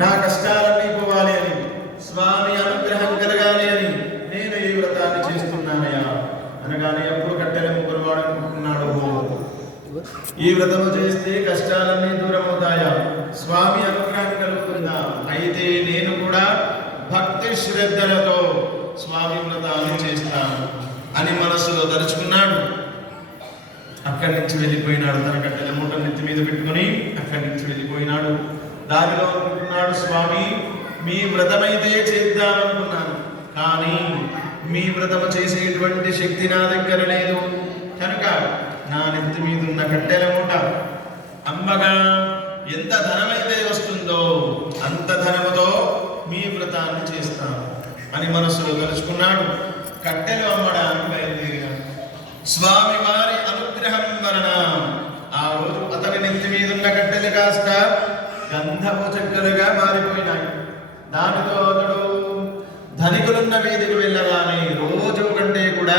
నా కష్టాలన్నీ పోవాలి అని, స్వామి అనుగ్రహం కలగాలి అని నేను ఈ వ్రతాన్ని చేస్తున్నానయ్యా అనగానే ఎప్పుడు కట్టెల ముగ్గురు వాడు అనుకుంటున్నాడు, ఈ వ్రతము చేస్తే కష్టాలన్నీ దూరం అవుతాయా, స్వామి అనుగ్రహం కలుగుతుందా, అయితే నేను కూడా భక్తి శ్రద్ధలతో స్వామి వ్రతాన్ని చేస్తాను అని మనసులో తలుచుకున్నాడు. అక్కడి నుంచి వెళ్ళిపోయినాడు. తన కట్టెల మూట నెత్తి మీద పెట్టుకుని అక్కడి నుంచి వెళ్ళిపోయినాడు. దారిలో అనుకుంటున్నాడు, స్వామి మీ వ్రతమైతే చేద్దామనుకున్నాను, కానీ మీ వ్రతము చేసేటువంటి శక్తి నా దగ్గర లేదు కనుక నా నెత్తి మీద ఉన్న కట్టెల మూట అమ్మగా ఎంత ధనమైతే వస్తుందో అంత ధనముతో మీ వ్రతాన్ని చేస్తాను అని మనసులో తలుచుకున్నాడు. కట్టెలు అమ్మడానికి బయలుదేరినాడు. స్వామి వారి అనుగ్రహం వలన ఆ రోజు అతని నెత్తి మీద ఉన్న కట్టెలు కాస్త గంధపు చెక్కలుగా మారిపోయినాయి. దానితో అతడు ధనికులున్న వీధికి వెళ్ళగానే రోజు కంటే కూడా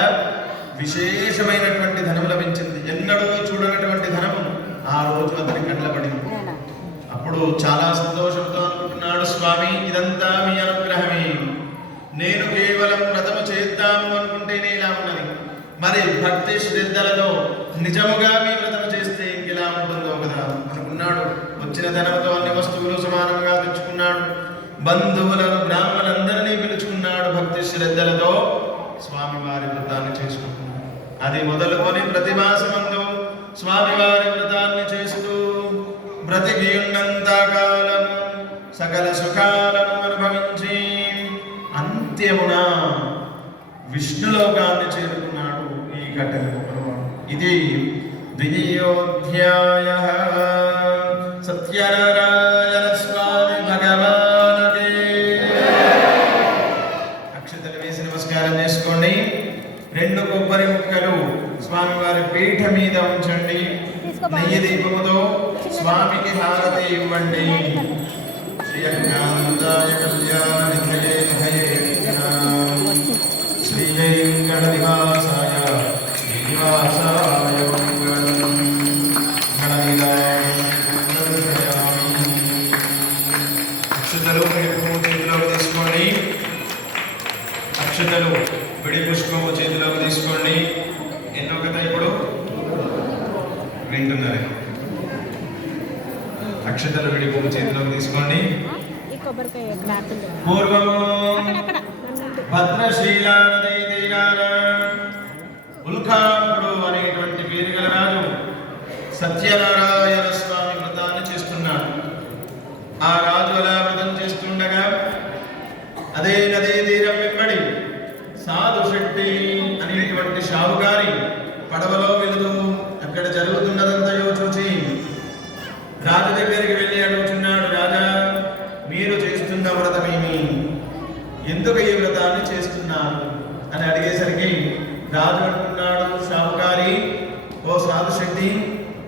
విశేషమైనటువంటి ధనం లభించింది. ఎన్నడూ చూడనటువంటి ధనము ఆ రోజు అతని కండ్ల పడింది. అప్పుడు చాలా సంతోషంతో అనుకుంటున్నాడు, స్వామి ఇదంతా మీ అనుగ్రహమే, నేను కేవలం వ్రతము చేద్దాము అనుకుంటేనే ఇలా ఉన్నది, మరి భక్తి శ్రద్ధలతో నిజముగా మీ వ్రతము చేస్తే ఇంకెలా ఉంటుందో కదా అనుకున్నాడు. వచ్చిన ధనంతో అన్ని వస్తువులు సమానంగా తెచ్చుకున్నాడు. బంధువులను బ్రాహ్మణులందరినీ పిలుచుకున్నాడు. భక్తి శ్రద్ధలతో స్వామివారి వ్రతాన్ని చేసుకుంటున్నాడు. అది మొదలుకొని ప్రతి మాసమందు స్వామివారి వ్రతాన్ని చేస్తూ బ్రతికి ఉన్నంత కాలం సకల సుఖాలను అనుభవించి అంత్యమున విష్ణులోకాన్ని చేరుకున్నాడు ఈ ఘటన. ఇది ద్వితీయోధ్యాయ. సత్యనారాయణ స్వామి భగవానుకే. అక్షతలు వేసి నమస్కారం చేసుకోండి. 2 కొబ్బరి ముక్కలు స్వామివారి పీఠ మీద ఉంచండి. నెయ్యి దీపముతో స్వామికి హారతి ఇవ్వండి. శ్రీయంకాంతాయ కళ్యాణ నిధయే నిధయే శ్రీ వెంకట నివాసాయ శ్రీనివాసాయ మంగళం. అక్షతలు చేతిలోకి తీసుకోండి. అక్షతలు విడి పుష్పము చేతిలోకి తీసుకోండి. ఎన్నో కథ ఇప్పుడు వింటున్నారు. అక్షతలు విడి పువ్వు చేతిలోకి తీసుకోండి. పూర్వము భద్రశీల ఉల్కాపుడు అనేటువంటి పేరు గల రాజు సత్యనారాయణ స్వామి వ్రతాన్ని చేస్తున్నాడు. ఆ రాజు అలా వ్రతం చేస్తుండగా అదే నదీ తీరం వెంబడి సాధు శెట్టి అనేటువంటి షావుకారి పడవలో వెళుతూ అక్కడ జరుగుతున్నదంతయో చూచి రాజు దగ్గరికి వెళ్ళి అడుగుతున్నాడు, రాజా మీరు చేస్తున్న వ్రతమేమి, ఎందుకు ఈ వ్రతాన్ని చేస్తున్నారు అని అడిగేసరికి రాజు అంటున్నాడు, షావుకారి ఓ సాధు శక్తి,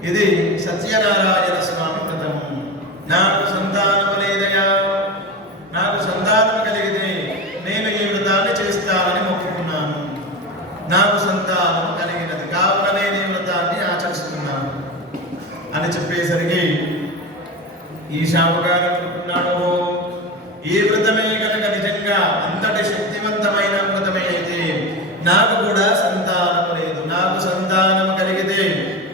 ఇది సత్యనారాయణ స్వామి వ్రతం. నాకు సంతానం లేదయా, నాకు సంతానం కలిగితే నేను ఈ వ్రతాన్ని చేస్తానని మొక్కుకున్నాను. నాకు సంతానం కలిగినది కావున నేను ఈ వ్రతాన్ని ఆచరిస్తున్నాను అని చెప్పేసరికి ఈ షావుకారు అనుకుంటున్నాడు, ఈ వ్రతమే కనుక నిజంగా అంతటి శక్తివంతమైన వ్రతమే అయితే నాకు కూడా సంతానం లేదు, నాకు సంతానం కలిగితే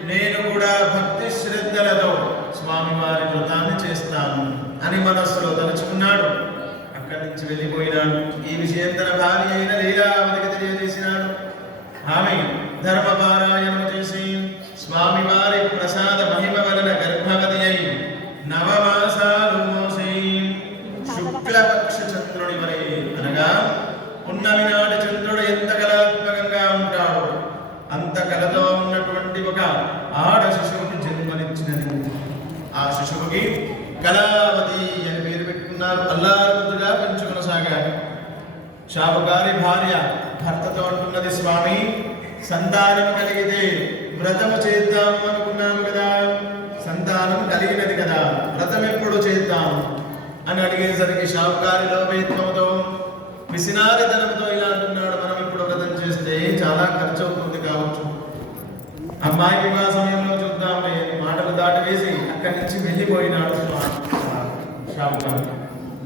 నేను కూడా భక్తి శ్రద్ధలతో స్వామివారి వ్రతాన్ని చేస్తాను అని మనస్సులో తలుచుకున్నాడు. అక్కడి నుంచి వెళ్ళిపోయినాడు. ఈ విషయం తన భార్య అయిన లీలావతికి తెలియజేసినాడు. ఆమె ధర్మపారాయణం చేసి స్వామివారి ప్రసాద మహిమ వలన గర్భవతి అయి 9 మాసాలు మోసి శుక్లపక్ష చంద్రుడి వలె, అనగా ఉన్నవి నాటి చంద్రుడు ఎంత కళాత్మకంగా ఉంటాడో అంత కళతో ఉన్నటువంటి ఒక ఆడ శిశువుకి జన్మనిచ్చినది. ఆ శిశువుకి కళావతి అని పేరు పెట్టుకున్నారు. అల్లారుగా పెంచుకొనసాగారు. షావుకారి భార్య భర్తతో అంటున్నది, స్వామి సంతానం కలిగితే వ్రతము చేద్దాము అనుకున్నాము కదా, సంతానం కలిగినది కదా, వ్రతం ఎప్పుడు చేద్దాం అని అడిగేసరికి షావుకారి లోపేత్వంతో పిసినారితనంతో ఇలా అంటున్నాడు, మనం ఇప్పుడు వ్రతం చేస్తే చాలా ఖర్చు అవుతుంది కావచ్చు, అమ్మాయి వివాహ సమయంలో చూద్దాంలే మాటలు దాటివేసి అక్కడి నుంచి వెళ్ళిపోయినాడు. శ్యామకాంత